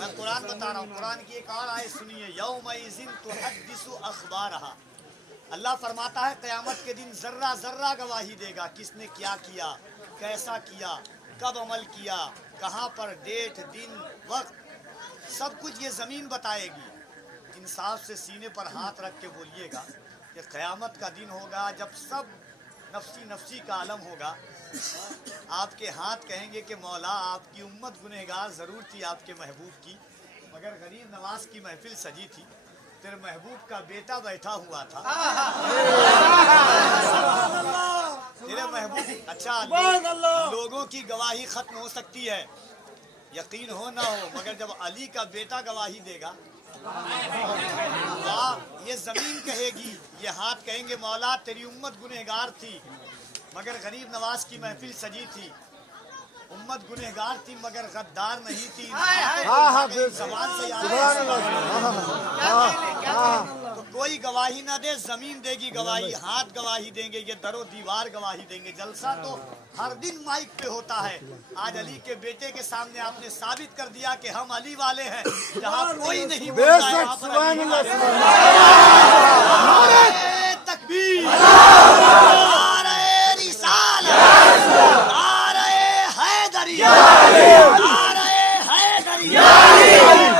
मैं कुरान बता रहा हूँ। कुरान की एक और आयत सुनिए, यौमइज़िन तुहद्दिसु अख़बारहा। अल्लाह फरमाता है क़यामत के दिन ज़र्रा ज़र्रा गवाही देगा, किसने क्या किया, कैसा किया, कब अमल किया, कहाँ पर, डेट, दिन, वक्त, सब कुछ ये ज़मीन बताएगी। इंसाफ से सीने पर हाथ रख के बोलिएगा कि क़यामत का दिन होगा जब सब नफसी नफसी का आलम होगा। आपके हाथ कहेंगे कि मौला आपकी उम्मत गुनहगार ज़रूर थी आपके महबूब की, मगर गरीब नवाज की महफिल सजी थी, तेरे महबूब का बेटा बैठा हुआ था। तेरे महबूब अच्छा लोगों की गवाही खत्म हो सकती है, यकीन हो ना हो, मगर जब अली का बेटा गवाही देगा ये जमीन कहेगी, ये हाथ कहेंगे मौला तेरी उम्मत गुनहगार थी मगर गरीब नवाज की महफिल सजी थी, उम्मत गुनहगार थी मगर गद्दार नहीं थी। जबान से तो कोई गवाही ना दे, जमीन देगी गवाही, हाथ गवाही देंगे, ये दरो दीवार गवाही देंगे। जलसा तो हर दिन माइक पे होता है। आज अली के बेटे के सामने आपने साबित कर दिया कि हम अली वाले हैं, जहाँ कोई नहीं बोलता है वहाँ पर अली वाले हैं। तकबीर, नारे रिसालत, नारे हैदरिया, नारे हैदरिया,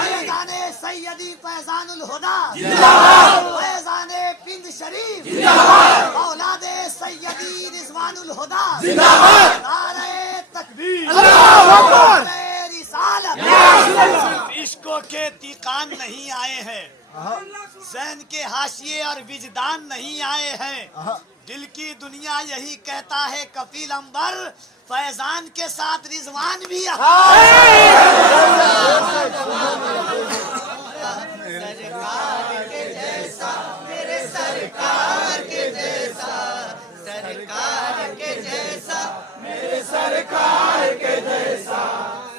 फैज़ाने सैयदी फैज़ानुल हुदा जिंदाबाद, फैज़ाने पिंद शरीफ जिंदाबाद, औलादे सैयदी रिज़वानुल हुदा जिंदाबाद, नारे तकबीर, अल्लाहु अकबर, नारे रिसालत। इश्कों के तीकान नहीं आए हैं, ज़हन के हाशिए और विजदान नहीं आए हैं, दिल की दुनिया यही कहता है कफील अंबर, फैजान के साथ रिजवान भी सरकार के जैसा, मेरे सरकार के जैसा, सरकार के जैसा, मेरे सरकार के जैसा,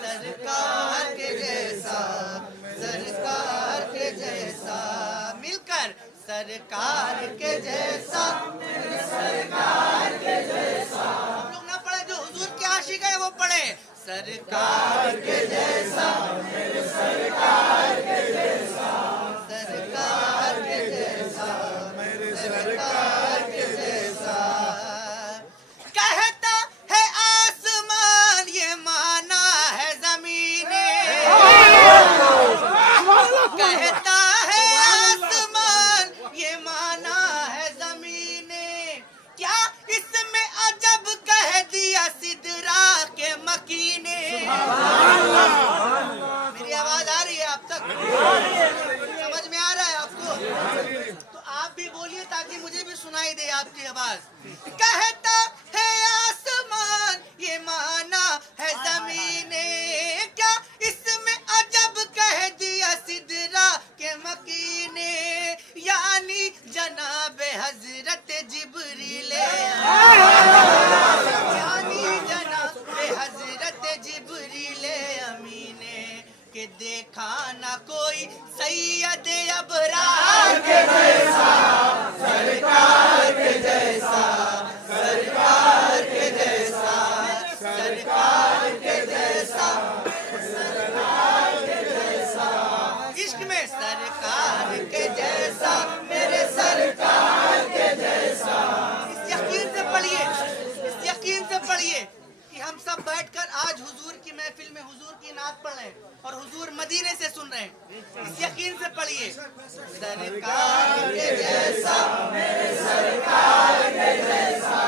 सरकार के जैसा, सरकार के जैसा, मिलकर सरकार के जैसा, मेरे सरकार के जैसा। हम लोग ना पढ़े, जो हुजूर के आशिक है वो पढ़े, सरकार के जैसा, मेरे सरकार के जैसा, सरकार के जैसा, मेरे सरकार के जैसा। कहता है आसमान ये माना है ज़मीने, कहता है आसमान ये माना है ज़मीने, क्या इसमें अजब कह दिया सिदरा के मकीने। मेरी आवाज आ रही है आप तक, समझ में आ रहा है आपको? तो आप भी बोलिए ताकि मुझे भी सुनाई दे आपकी आवाज। कहता है आसमान ये माना है ज़मीने, क्या इसमें अजब कह दिया सिदरा के मकीने, यानी जनाब हजरत जिब्रील, यानी जनाब हजरत जिब्रील अमीने, के देखा ना कोई सैयद अबरार के जैसा, सरकार के जैसा, सरकार के जैसा, सरकार के जैसा, सरकार के जैसा, इश्क में सरकार के जैसा, मेरे सरकार के जैसा। इस यकीन से पढ़िए, इस यकीन से पढ़िए कि हम सब बैठकर आज हुजूर की महफिल में हुजूर की नात पढ़ रहे हैं और हुजूर मदीने से सुन रहे हैं। इस यकीन से पढ़िए, सरकार के जैसा, मेरे सरकार के जैसा,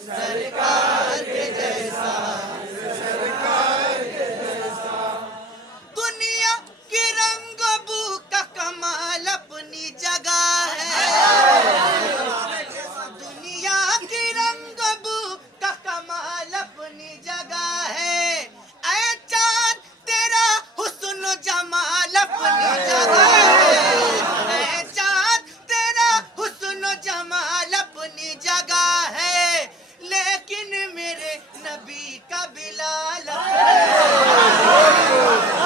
सरकार के जैसा, सरकार के जैसा। दुनिया की रंग बू का कमाल अपनी जगह है, दुनिया की रंग बू का कमाल अपनी जगह है, ऐ चाँद तेरा हुस्न जमाल अपनी जगह है, ऐ चाँद तेरा हुस्न जमाल अपनी जगह है, लेकिन मेरे नबी का बिलाल,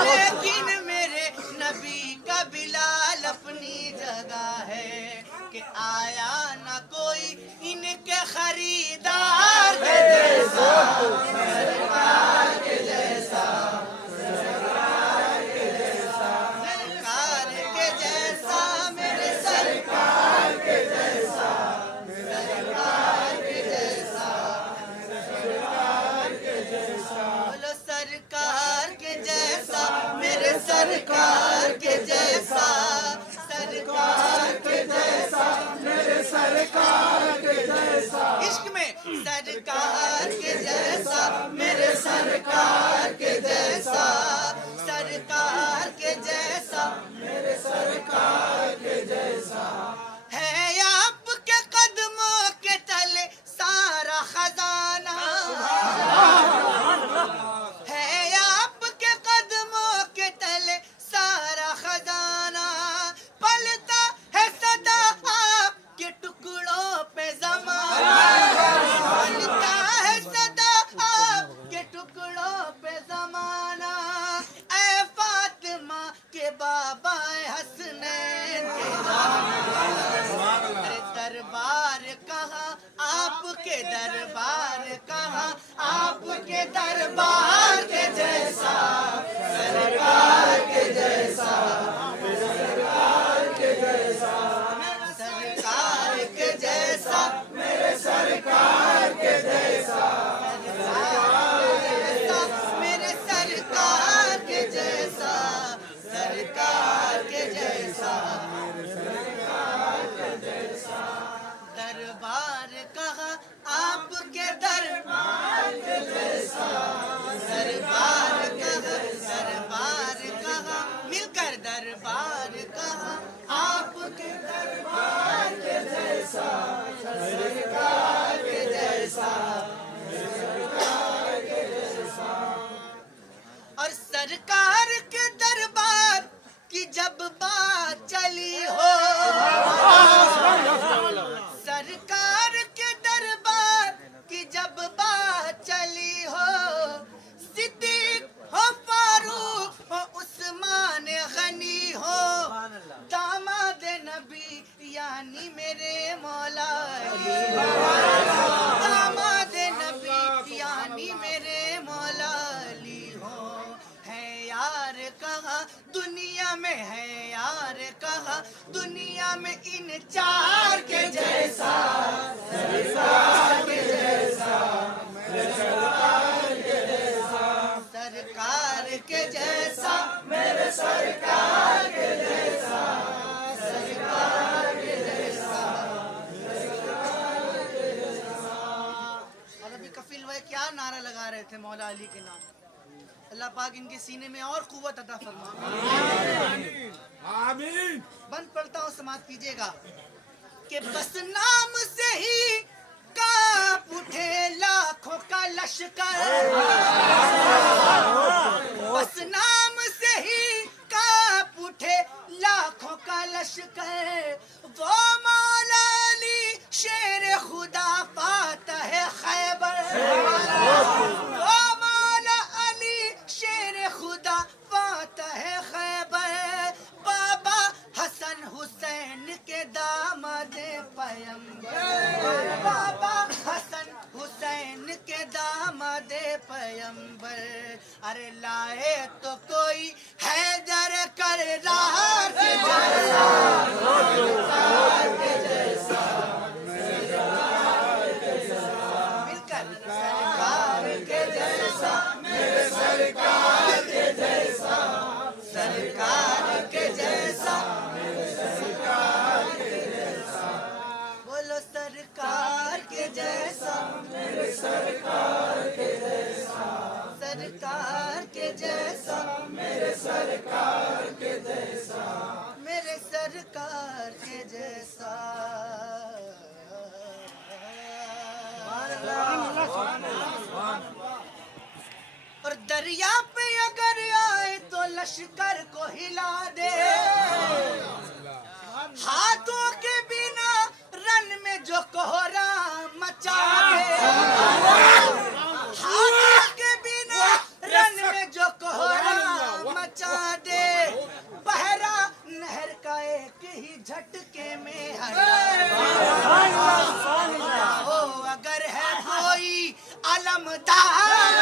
लेकिन मेरे नबी का बिलाल अपनी जगह है, कि आया ना कोई इनके खरीदार के जैसा, सरकार के जैसा, सरकार के जैसा। सरकार के जैसा, सरकार के जैसा, मेरे सरकार के जैसा, इश्क में सरकार के जैसा, मेरे सरकार के जैसा, सरकार के जैसा, मेरे सरकार के जैसा, है आपके कदमों के तले सारा खजाना, है आपके कदमों के तले सारा खजाना, पलता है सदा आपके टुकड़ों पे ज़माना, पलता है सदा आपके टुकड़ों पे ज़माना, ऐ फातिमा के बाबा हसनैन के अरे दरबार कहाँ, आपके दरबार कहाँ, आपके दरबार के जैसा, सरकार के जैसा, सरकार के जैसा, सरकार के जैसा, मेरे सरकार के जैसा, मेरे सरकार के जैसा, सरकार के जैसा, दरबार कहाँ, आपके दरबार के जैसा, दरबार कहाँ, दरबार कहाँ, मिलकर दरबार कहाँ, आपके दरबार के जैसा, सरकार के जैसा, और सरकार के दरबार की जब बात चली हो, सरकार के दरबार की जब बात चली हो, सिद्दीक हो, फारूक हो, उस्मान गनी हो, दामाद नबी यानी मेरे मौला अली, दामाद नबी यानी मेरे मौला अली हो, है यार कहाँ दुनिया में, है यार कहाँ दुनिया में इन चार के जैसा, सरकार के जैसा, सरकार के जैसा, सरकार के जैसा, मेरे सरकार के जैसा, सरकार के जैसा, और अभी कफिल भाई क्या नारा लगा रहे थे मौला अली के नाम, अल्लाह पाक इनके सीने में और कुव्वत अता फरमा। आमीन। बंद पड़ता हूँ, समाप्त कीजिएगा कि बस नाम से ही कांप उठे लाखों का लश्कर, बस नाम से ही कांप उठे लाखों का लश्कर, वो मौला अली शेर खुदा पाता है खैबर, वो मौला अली शेर खुदा पाता है खैबर, बाबा हसन हुसैन के दामाद पैगंबर, बाबा हसन हुसैन के दामाद पैगंबर, अरे लाए तो कोई हैदर करार के जैसा, के जैसा, मिलकर सरकार के जैसा, मेरे सरकार के जैसा, सरकार के जैसा, सरकार के जैसा, बोलो सरकार के जैसा, मेरे सरकार के जैसा, सरकार के जैसा, मेरे सरकार के जैसा, मेरे सरकार के जैसा। और दरिया पे अगर आए तो लश्कर को हिला दे, हाथों के बिना रन में जो कोहरा मचा दे, हाथों के बिना रन में जो कोहरा मचा दे, पहरा नहर का एक ही झटके में हटा हो, अगर है कोई अलमदार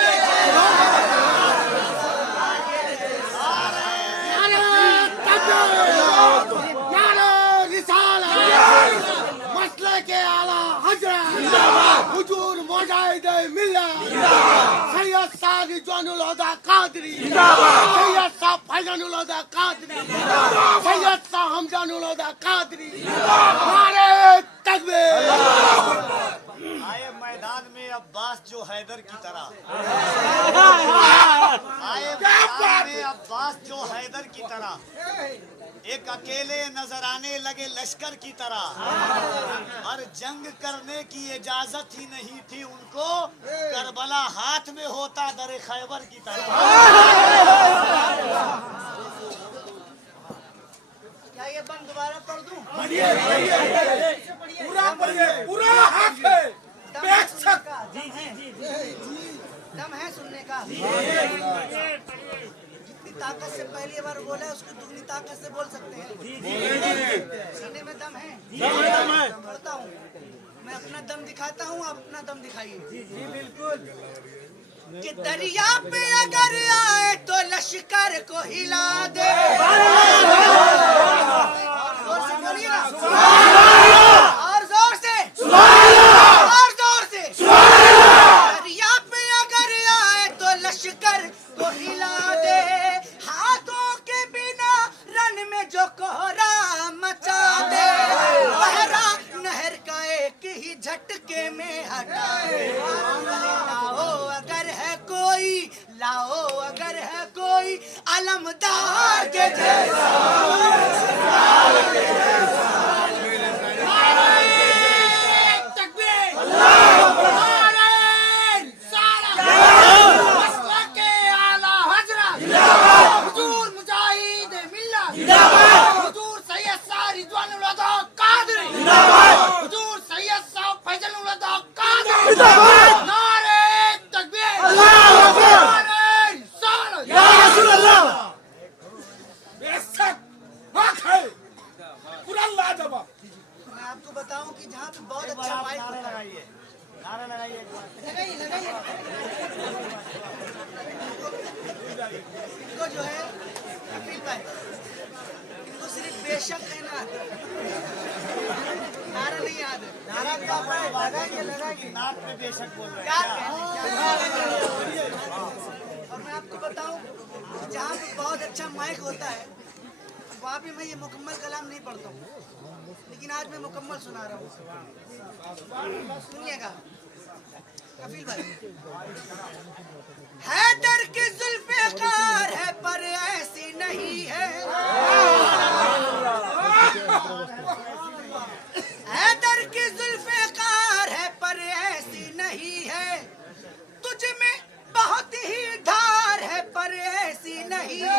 मसले के आला हजरत हुजूर मुजाहिद मिल्लत सैयद सादी जानुल हुदा कादरी सैयद साहब फैजानुल उलौदा कादरी, सैयद शाह हमजा उलौदा कादरी, नारे तकबीर। आए मैदान में अब्बास जो हैदर की तरह, आए मैदान में अब्बास जो हैदर की तरह, एक अकेले नजर आने लगे लश्कर की तरह, और जंग करने की इजाजत ही नहीं थी उनको, करबला हाथ में होता दर खैबर की तरह। क्या ये बंद दोबारा पढ़ दूं? पूरा पढ़िए, पूरा हक है। बेशक दम है सुनने का। जितनी ताकत से पहली बार बोला है उसकी दुगनी ताकत से बोल सकते हैं। सीने में दम है। पढ़ता हूँ, मैं अपना दम दिखाता हूँ, आप अपना दम दिखाइए। बिल्कुल। कि दरिया पे अगर आए तो लश्कर को हिला दे। और जोर से बोलिए ना। और जोर से। और जोर से। दरिया पे अगर आए तो लश्कर को हिला दे। हाथों के बिना रन में जो कोहरा मचा दे। बहरा नहर का एक ही झटके में हटा दे। लाओ अगर है कोई, लाओ अगर है कोई अलमदार के जैसा। मैं आपको बताऊं कि जहाँ पे बहुत अच्छा माइक होता है। नारा लगाइए एक बार। लगाइए लगाइए। इनको जो है कपिल भाई, इनको सिर्फ बेशक कहना आता है, नारा नहीं याद है। नारा क्या लगाएंगे लगाएंगे। नाक में बेशक बोल रहे क्या हैं कहने और मैं आपको बताऊं कि जहाँ पे बहुत अच्छा माइक होता है वहाँ भी मैं ये मुकम्मल कलाम नहीं पढ़ता हूँ, लेकिन आज मैं मुकम्मल सुना रहा हूँ। सुनिएगा कपिल भाई। हैदर की जुल्फ़िकार है पर ऐसी नहीं है। हैदर की जुल्फ़िकार है पर ऐसी नहीं है। तुझ में बहुत ही धार है पर ऐसी नहीं है।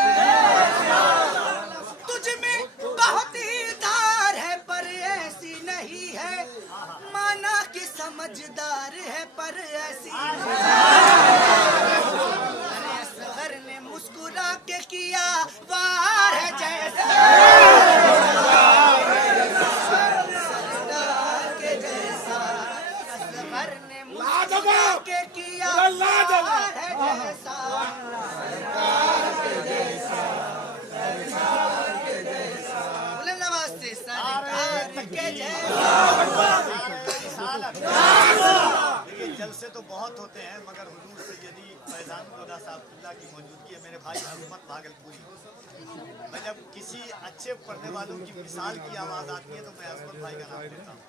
तुझ में बहुत ही धार है पर ऐसी नहीं है। माना कि समझदार है पर ऐसी नहीं है। अरे असगर ने मुस्कुरा के किया वार है जैसा। सरदार के जैसा। असगर ने मुस्कुरा के किया वार है जैसा। बुलंद आवाज से सरकार के जैसा। देखिए जलसे तो बहुत होते हैं, मगर हुजूर सैयदी फैजान खुदा साहब की मौजूदगी है। मेरे भाई हुकूमत भागलपुरी, मैं जब किसी अच्छे पढ़ने वालों की मिसाल की आवाज़ आती है तो मैं अजमत भाई का नाम लेता हूँ,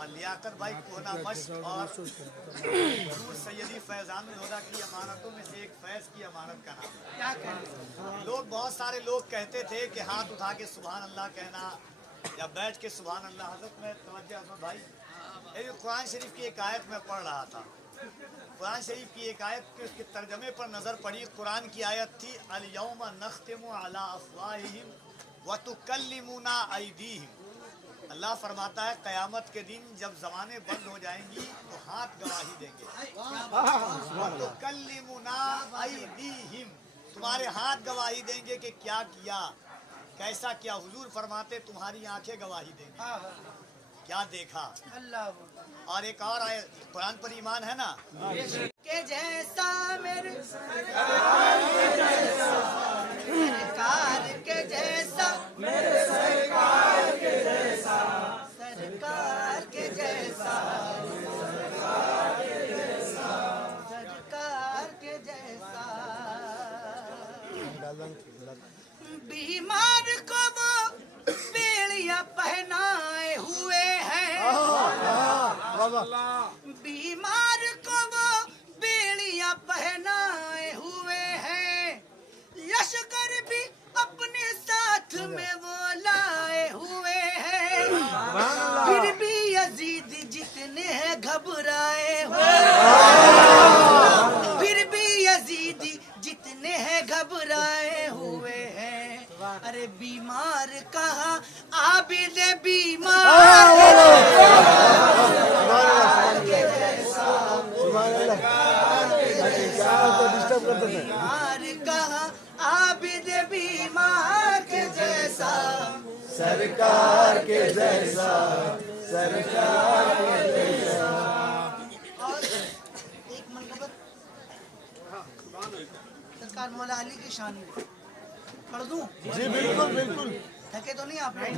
और लियाकत भाई कोहना मश्क और हुजूर सैयदी फैजान खुदा की अमानतों में से एक फैज़ की अमानत का नाम। क्या करें? लोग बहुत सारे लोग कहते थे कि हाथ उठा के सुभान अल्लाह कहना या बैठ के सुभान अल्लाह। हज़रत में तवज्जो अजमत भाई, ये कुरान शरीफ की एक आयत में पढ़ रहा था। कुरान शरीफ की एक आयत के उसके तर्जमे पर नज़र पड़ी। कुरान की आयत थी अल यौमा नख्तिमु अला अफ़वाहिहिम व तुकल्लिमुना अयदीहिम। अल्लाह फरमाता है क़यामत के दिन जब ज़बानें बंद हो जाएंगी तो हाथ गवाही देंगे। व तुकल्लिमुना अयदीहिम, तुम्हारे हाथ गवाही देंगे कि क्या किया, कैसा किया। हुजूर फरमाते तुम्हारी आंखें गवाही देंगी क्या देखा। अल्लाह और एक और आयत, कुरान पर ईमान है ना, के जैसा मेरे सरकार के जैसा मेरे सरकार के जैसा सरकार के जैसा सरकार के जैसा बीमार को वो बेड़ियां पहनाए हुए हैं, बीमार को वो बेड़ियां पहनाए हुए हैं, लश्कर भी अपने साथ में वो लाए हुए हैं, फिर भी यजीद जितने हैं घबराए हुए, फिर भी यजीद जितने हैं घबराए हुए हैं। अरे बीमार कहाँ आबिद बीमार बीमार कहाँ आबिद बीमार के जैसा, सरकार के जैसा, सरकार के जैसा। और एक मनकबत सरकार मौला अली की शान में पढ़ दूं? जी बिल्कुल बिल्कुल। थके तो नहीं आप लोग?